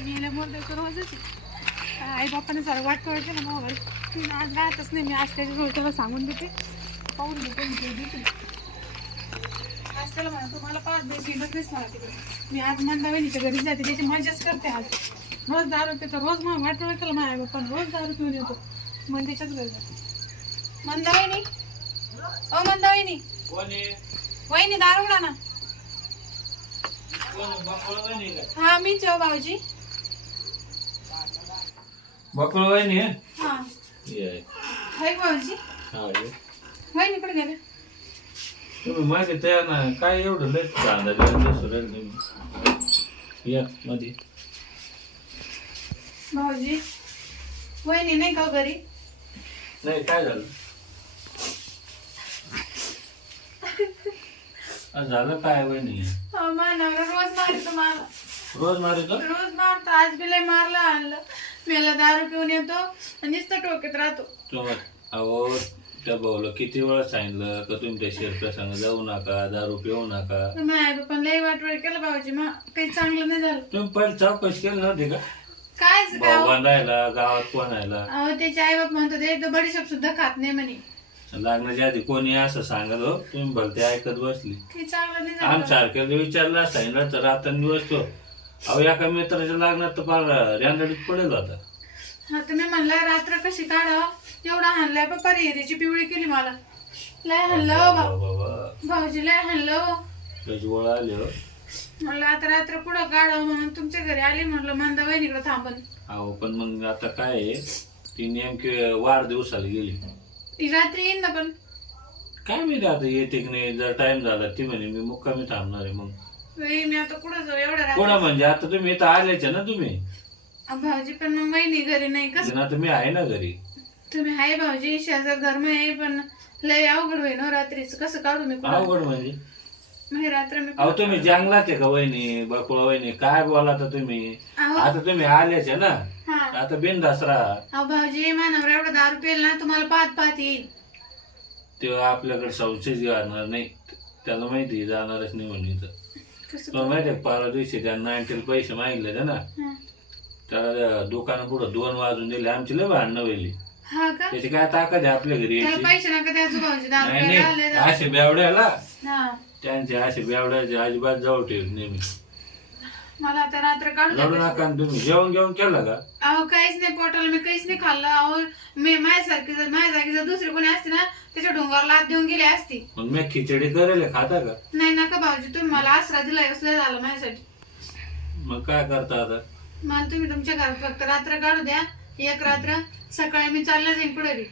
गेल्यामुळे त्याचं रोजच आई बाप्पाने जरा वाट कळते ना मोबाईल तुम्ही आज राहतच नाही मी आज त्याच्या त्याला सांगून देते पाहून देते देते आज त्याला म्हणा तुम्हाला पाच दिवस येतच नाहीच मला तिकडे मी आज मंदावणीच्या घरी जाते त्याची मजाच करते आज रोज दारू पितो रोज मग वाट केलं माझ्या आई बाप्पा रोज दारू पिऊन येतो मंदीच्याच घरी जाते मंदावणी ओ मंदावणी वहिनी दारू उडा ना हा मी आहे भाऊजी बकळ? हा. ये. हाय भाऊजी. हा, ये. वहिनी कुठे गेले तुम्ही मागे तयार ना काय एवढं लय कांदा सुरेल तुम्ही. या मध्ये. भाऊजी वहिनी नाही का हो घरी? नाही काय झालं? आ, झालं काय वहिनी? अहो, माझा नवरा रोज मारतो मला रोज मारितो? रोज मारतो. आज बी लय मारलं आणलं. मेला दारू पिऊन येतो आणि नुसतं टोकेत राहतो. तुम्हाला अहो त्या भाऊला किती वेळा सांगितलं का तुम्ही त्या शेरप्रसंग जाऊ नका दारू पिऊ नका. माझ्या आई पण लय वाटवड केलं भाऊजी मग काही चांगलं नाही झालं. तुम्ही पहिले चौकशी केली नव्हती का? काय भाऊ बांधायला गावात कोण आयला अहो त्याचे आई बाप म्हणतो ते तर बडीशेप सुद्धा खात नाही म्हणे. लग्नाच्या आधी कोणी असं सांगत हो तुम्ही भलते ऐकत बसली. काही चांगलं नाही आम झालं. सारख्याला विचारलं सांगितलं तर आता दिवस तो अहो एका मित्राच्या लग्नात तर फार रँदडीत पडेल होता. हा तुम्ही म्हणला रात्र कशी काढा एवढा हाणलाय पप्पा रेरीची पिवळी केली मला. लय हाणलं हो भाऊ. बाबा भाऊजी लय हाणलं हो. त्याची ओळ आली हो. म्हणलं आता रात्र कुठं काढावं म्हणून तुमच्या घरी आली म्हटलं मंदा वहिनीकडे थांबन. अहो पण मग आता काय आहे ती नेमकी वाढदिवसाला गेली. ती रात्री येईन ना पण. काय माहिती आता येते की नाही जर टाइम झाला ती म्हणे मी मुक्कामी थांबणार आहे मग. मी आता कुठं जाऊ एवढा कोणा रात्री म्हणजे? आता तुम्ही इथं आलेच ना तुम्ही? भाऊजी पण मग वहिनी घरी नाही कसं आता मी आहे ना घरी. तुम्ही हाय भाऊजी शेजार धर्म आहे पण लय अवघड होईन हो रात्रीच. कसं काढू मी कुठं? अवघड म्हणजे? मग हे रात्र मी अहो तुम्ही जंगलात आहे का वहिनी बकुळा वहिनी? काय बोला आता तुम्ही? अहो. आता तुम्ही आलेच आहे ना? हा. आता बिनधास राहा. अहो भाऊजी मानवर एवढा दारू पेल ना तुम्हाला पाहत पाहत येईल. ते आपल्याकडे शौचच जाणार नाही. त्याला माहिती आहे, जाणारच नाही म्हणून इथं. कसं तुला माहिती परवा दिवशी त्यांना आणखी पैसे मागितले ना हा. त्याला दुकाना पुढं दोन वाजून दिले आमची लय भांडणं व्हायली. हा का? त्याची काय ताकद आहे आपल्या घरी त्याला यायची पैसे नका द्यायचो भाऊजी दारू नाही आले नाही असे बेवड्याला. हा. त्यांचे असे बेवड्याचे अजिबात जवळ ठेवत नेहमी. मला आता रात्र काढू द्या रडू कशी. नका आणि तुम्ही. जेवण घेऊन केलं का? अहो काहीच नाही. पोटाला मी काहीच नाही खाल्लं. अहो मी माझ्यासारखी जर माझ्या जागी जर दुसरी कोणी असते ना त्याच्या डोंगर लाद देऊन गेली असती. मग मी खिचडी करेल खाता का? नाही नका भाऊजी. तुम्ही मला आसरा दिला असलं झालं माझ्यासाठी. मग काय करता आता? मला तुम्ही तुमच्या घरात फक्त रात्र काढू द्या. एक रात्र. सकाळी मी चालल्या जाईन बी.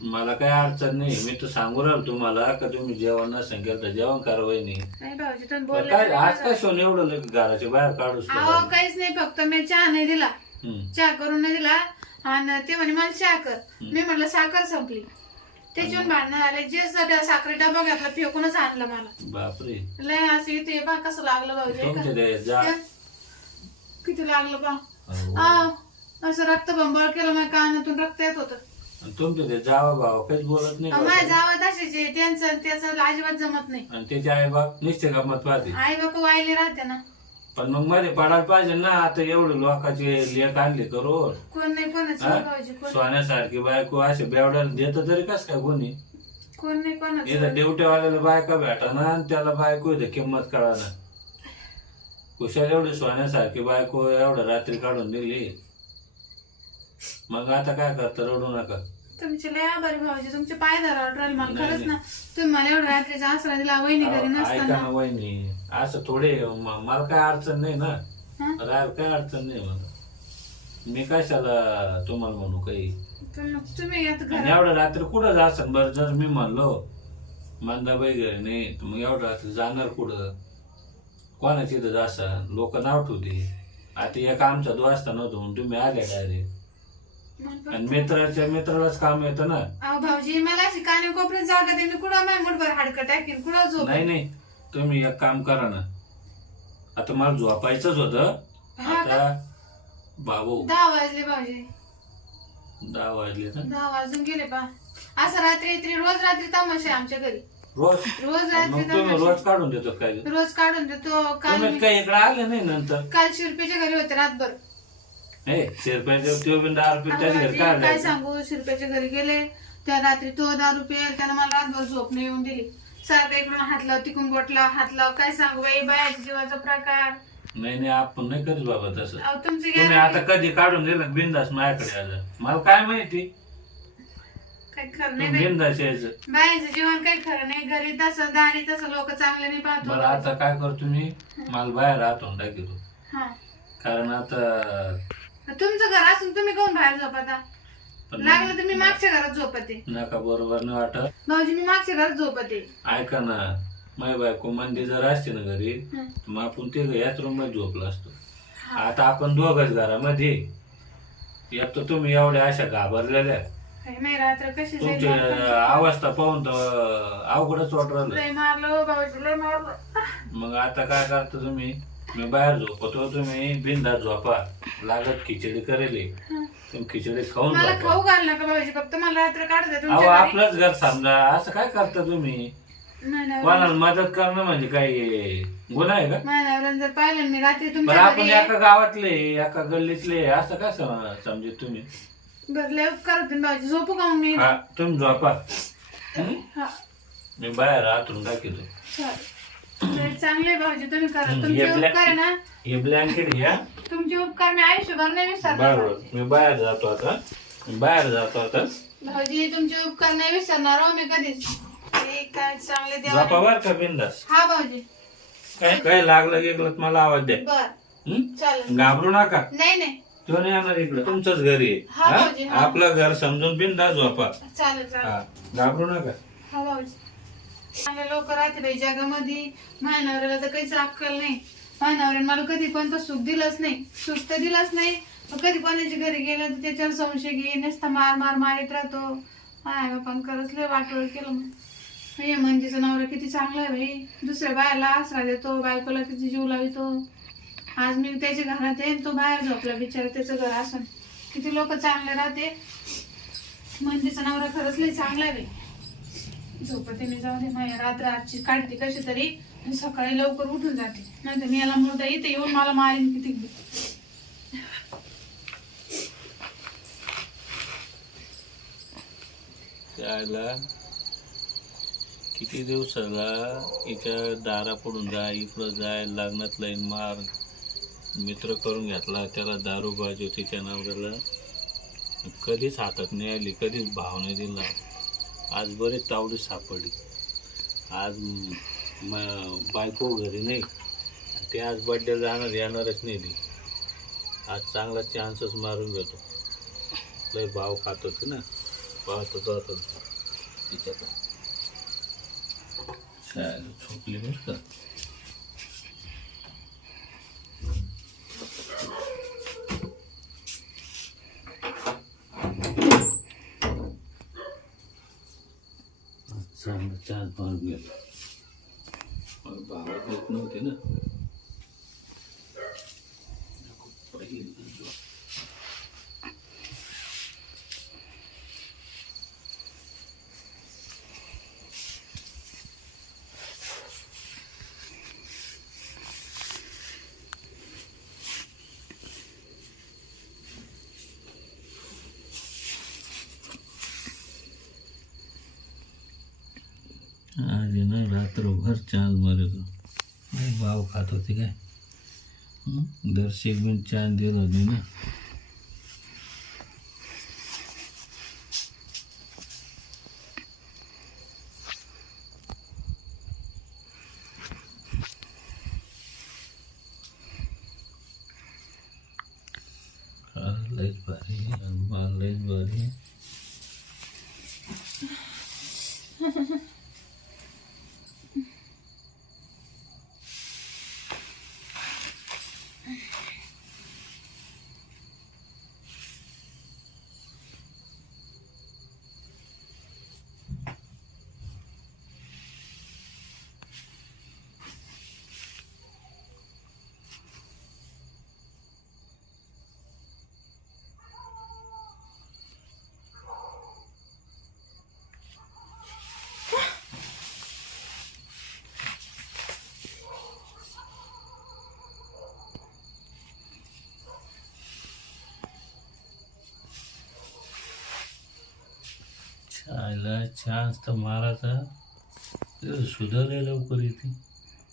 मला काय अडचण नाही. मी तर सांगू राहिलो तुम्हाला का तुम्ही जेवण नसेल केलं तर जेवण करावं नाही. नाही भाऊजी तुम्ही पण काय आज काय शोन एवढं लगे घराच्या बाहेर अहो काहीच नाही फक्त मी चहा नाही दिला. चहा करून नाही दिला. आणि ते म्हणे मला चहा कर. मी म्हटलं साखर संपली. त्याच्याहून भांडणं आले जे सध्या साखरे डबा घातला फेकूनच आणलं मला. बापरे. लय असं इथे बा कसं लागलं भाऊजी तुमच्या ऐका. ते जा. त्या- किती लागलं बा अहो. आ, असं रक्त बंबळ केलं माझ्या कानातून रक्त येत होतं. आणि तुमच्या ते जावा भाव काहीच बोलत नाही माझ्या आहे, त्यांचं आणि त्याचं अजिबात जमत नाही. आणि त्याचे आई बाप निश्चित गमत पाहते. आई बापा वायले राहते ना. पण मग मध्ये पडायला पाहिजे ना आता एवढे लोकांचे लेख आणले करून कोण नाही कोणाचं हा? भाऊजी कोण सोन्यासारखी बायको असे बेवड्याला देत तरी कस काय कोणी? कोण नाही इथं कोणाचं ड्युटीवाल्याला बायका भेटाना आणि त्याला बायको इथं किंमत कळाना. कुशाल एवढी सोन्यासारखी बायको एवढं रात्री काढून दिली. मग आता काय करता? रडू नका. तुमचे लय आभारी भाऊजी तुमचे पाय धरावर राहिले मला. नाही, खरंच ना तुम्ही मला एवढ्या रात्रीचा आसरा दिला वहिनी घरी अहो, ऐका नसताना वहिनी. असं थोडे म- मला काय अडचण नाही ना. हा? राहायला काय अडचण नाही मला. मी कशाला तुम्हाला म्हणू काही? पण तुम्ही आता आणि घरात एवढं रात्री कुठं जासन बरं? जर मी म्हणलो मंदाबाई घरी नाही तर मग एवढं रात्री जाणार कुठं? कोणाची इथं जासन? लोक नाव ठेवते आता एक आमचा दोस्त नव्हतो म्हणून तुम्ही आले डायरेक्ट. आणि मित्राच्या मित्रालाच काम येतं ना. अहो भाऊजी मला अशी काने कोपऱ्यात जागा दे मी कुठं माय मुठभर हाडकं टाकीन कुठं झोप? नाही नाही. तुम्ही एक काम करा ना. आता मला झोपायचंच होतं. हा आता भाऊ दहा वाजले भाऊजी. दहा वाजले ना दहा वाजून गेले पा. असं रात्री रात्री रोज रात्री तमाशा आहे आमच्या घरी. रोज? रोज रात्री मग तुम्ही तमाशा. रोज काढून देतो काय? रोज काढून देतो. काल तुम्ही मी- काही इकडे आले नाही नंतर? काल शिल्पीच्या घरी होते रातभर. शिरप्याच्या रुपये काय? सांगू शिरप्याच्या घरी गेले त्या रात्री तो दारू पेल त्यानं मला रातभर झोप नाही येऊन दिली. सारखं इकडून हात लाव तिकडून बोट लाव हात लाव काय सांगू बाई बायाच्या जीवाचा प्रकार. नाही नाही आपण नाही करीत बाबा तसं. अहो, तुमची तुम्ही आता कधी काढून दिलं बिंदास माझ्याकडे आज मला काय माहिती? काही खरं नाही बाई. बिंदास यायचं. बायांचं जीवन काही खरं नाही. घरी तसं दारी तसं लोक चांगले नाही बरं पाहतो आता काय करतो मी? मला बाहेर टाकीतो हा. कारण आता तुमचं घर असून तुम्ही कोण बाहेर झोपता? पण लागलं तर मी मागच्या घरात झोपते. नका बरोबर नाही वाटत. भाऊजी मी मागच्या घरात झोपते. ऐका ना माय बायको मंदी जर असते ना घरी हं. तर मग आपण ते याच रूममध्ये झोपलो असतो. हा. आता आपण दोघच घरामध्ये. एक तर तुम्ही एवढ्या अशा घाबरलेल्या. नाही रात्र कशी जाईल तुमची बापांची? अवस्था पाहून तर अवघडच वाटत राहिलं. लय मारलो भाऊजी लय मारलो. मग आता काय करता तुम्ही? मी बाहेर झोपतो तुम्ही बिंदात झोपा. लागत खिचडी करेल. तुम्ही खिचडी खाऊन मला खाऊ घाल नका भाऊजी फक्त मला रात्र काढ द्या अहो तुमच्या घरी. आपलंच घर समजा. असं काय करता तुम्ही? नाही नाही. कोणाला मदत करणं म्हणजे काही गुन्हा आहे का? माझ्या नवऱ्यानं जर पाहिलं ना मी रात्री बरं तुमच्या आपण घरी एका गावातले एका गल्लीतले असं काय सम- समजेल तुम्ही? बरं लय उपकार होते ना भाऊजी झोपू का मग मी? हा तुम्ही झोपा. हं? हा. मी बाहेर आतून टाकीतो चालेल. चांगले भाऊजी तुम्ही करा. तुमचे हे उपकार ना? हे ब्लँकेट घ्या. तुमचे उपकार मी आयुष्यभर नाही विसरणार. बरोबर. मी बाहेर जातो आता. मी बाहेर जातो आता. भाऊजी तुमचे उपकार नाही विसरणार हो मी कधीच. हे काय चांगले देवा का बिंदास? हा भाऊजी. काय काय लागलं गेलं तर मला आवाज द्या. बर. हं? चालेल. घाबरू नका. नाही नाही. तो नाही येणार इकडं. तुमचंच घरी आहे. हा, हा? भाऊजी, हा. आपलं घर समजून बिंदास झोपा. चालेल चालेल. हा. घाबरू नका. हा भाऊजी. लोक राहते बाई जगामध्ये. माझ्या नवऱ्याला तर काहीच अक्कल नाही. माझ्या नवऱ्याने मला कधी कोणतं सुख दिलंच नाही सुख तर दिलंच नाही. कधी कोणाच्या घरी गेलं तर त्याच्यावर संशय घे नुसता मार मार मारित राहतो. माया बापान खरंच लय वाटोळ केलं मग. हे मंजीचा नवरा किती चांगला आहे भाई दुसऱ्या बायाला आसरा देतो बायकोला किती जीव लावितो. आज मी त्याच्या घरात आहे तो बाहेर झोपला बिचारा त्याचं घर असून. किती लोक चांगले राहते. मंदीचा नवरा खरंच लय चांगला आहे बाई. झोपते मी जाऊ दे माझ्या रात्र आजची काढते कशी तरी सकाळी लवकर उठून जाते. नाही तर मी याला मुर्दा इथे येऊन मला मारीन किती. त्याला किती दिवसाला हिच्या दारा पडून जा इकडं जाय लग्नात लाईन मार. मित्र करून घेतला त्याला दारू बाजू तिच्या नवऱ्याला. कधीच हातात नाही आली कधीच भाव नाही दिला. आज बरेच तावडी सापडली. आज म- बायको घरी नाही. ते आज बड्डे जाणार येणारच नाही ती. आज चांगला चान्सच मारून घेतो. लय भाव खात होते ना. पाहतो जातो. तिच्यात शाळेला झोपली बरं का? चांगलं चार मारून गेलं नव्हते ना पहिली आज आहे ना रात्रभर चांद मारत होतो भाव खात होते काय? दर्शक बिन चांद देत होते ना हा, लयच भारी आहे. आणि माल लयच भारी आहे. आईला चान्स तर मारायचा सुधारले लवकर येते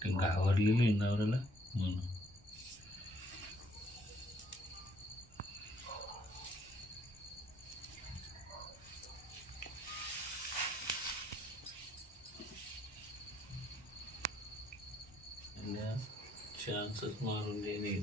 ते घाबरलेली नवऱ्याला म्हणून. चान्सच मारून देणे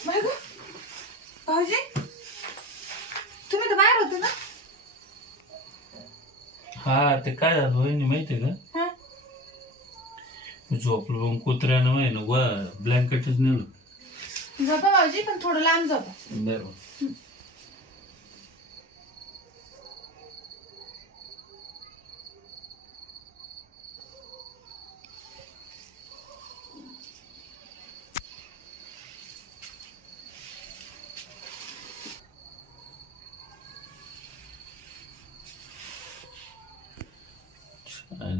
बाई गं, भाऊजी तुम्ही तर बाहेर होते ना हा ते काय झालं वहिनी माहितीये का? हा. मी झोपलो मग कुत्र्यानं माहिती ना वा ब्लँकेटच नेलं. झोपा भाऊजी पण थोडं लांब झोपा. बरोबर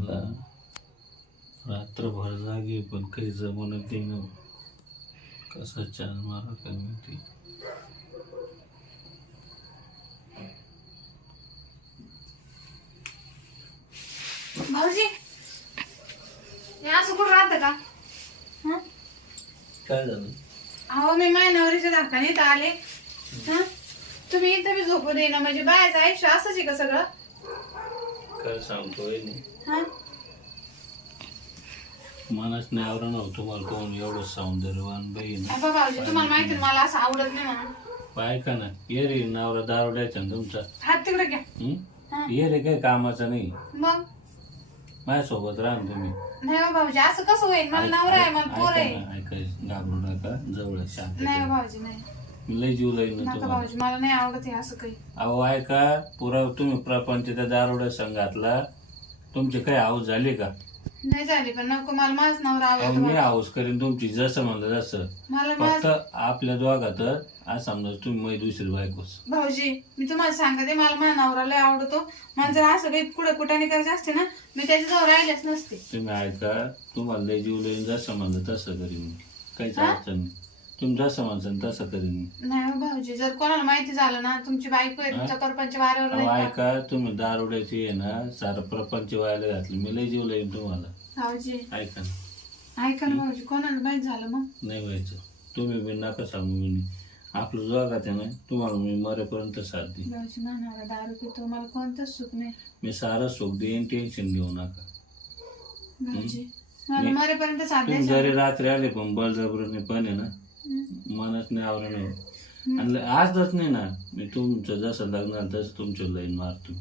आयला रात्रभर जागे पण काही जमणं ते न कसा चाल मारा काय माहिती? भाऊजी हे असं कुठं राहतं का? हं? काय झालं? अहो मी माझ्या नवरीच्या धाकाने इथं आले. हं? तुम्ही इथं बी झोपू दे ना म्हणजे बायाचं आयुष्य असंच आहे का सगळं? काय सांगतो वहिनी हं? मनाच नाही आवरण नव्हतं मला कोण एवढं सौंदर्यवान बाई ना अबा भाऊजी तुम्हाला माहिती ना, मला असं आवडत नाही म्हणून ना ये रे नवरा दारू द्यायचा ना तुमचा. हात तिकडे घ्या. हं? हं. ये रे काही कामाचा नाही. मग? माझ्यासोबत राहा ना तुम्ही. नाही हो भाऊजी असं कसं होईल? मला नवरा आहे मला पोर आहे. घाबरू नका. जवळ आहे, शांत नाही हो ठेवा. भाऊजी नाही. मी लय जीव लाईन ना नका तुम्हाला. भाऊजी मला नाही आवडत हे असं काही. अहो ऐका पुरा तुम्ही प्रपंच त्या दारुड्या संघातला. तुमची काही हाऊस झाली का? नाही झाली पण नको मला माझ नवरा अहो आवडतो मी. हाऊस करीन तुमची जसं म्हणलं तसं. मला फक्त माझ आपल्या दोघात आज समजा तुम्ही मै दुसरी बायकोच. भाऊजी मी तुम्हाला सांगते मला माझ्या नवरा लय आवडतो. मला जर असं काही पुढे कुठाने करायचं असते ना मी त्याच्याजवळ राहिलेच नसते. तुम्ही ऐका तुम्हाला लय जीव लाईन जसं म्हणलं तसं करीन मी. काहीच हा? अडचण नाही. तुम्ही जसं म्हणसान तसं करीन मी नाही हो भाऊजी जर कोणाला माहिती झालं ना तुमची बायको आहे तुमचा परपंच वाऱ्यावर अहो जाईल ना. ऐका तुम्ही दारुड्याची आहे ना सारं प्रपंच व्हायला घातलं मी लय जीव लाईन तुम्हाला. भाऊजी. ऐका ना. ऐका ना भाऊजी कोणाला माहीत झालं मग? नाही व्हायचं. तुम्ही बी नका सांगू मी आपलं जोगात आहे ना तुम्हाला मी मरेपर्यंत साथ देईन. भाऊजी दारू पितो मला कोणतंच सुख नाही. मी सारं सुख देईन टेन्शन घेऊ नका. भाऊजी मला मी- मरेपर्यंत साथ तुम्ही जरी रात्री आले पण बळजबरीने पण आहे ना. मनच नाही आवरण आणि आजच नाही ना मी तुमचं जसं लग्न तसं तुमचं लाईन मारतो.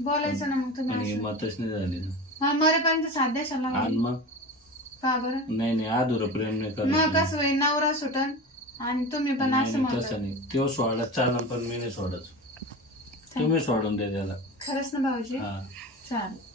बोलायचं ना मग आणि तुम्ही नाही झाली ना. मरेपर्यंत साथ आणि. मग? का बरं? नाही नाही आधुरं प्रेम नाही मग करत कसं होईल? नवरा सुटन आणि तुम्ही पण नाही, असं नाही, म्हणता तसं नाही. तो सोडा चालणार पण मी नाही सोडत. तुम्ही सोडून द्या त्याला. खरंच ना भाऊजी? हा. चालेल.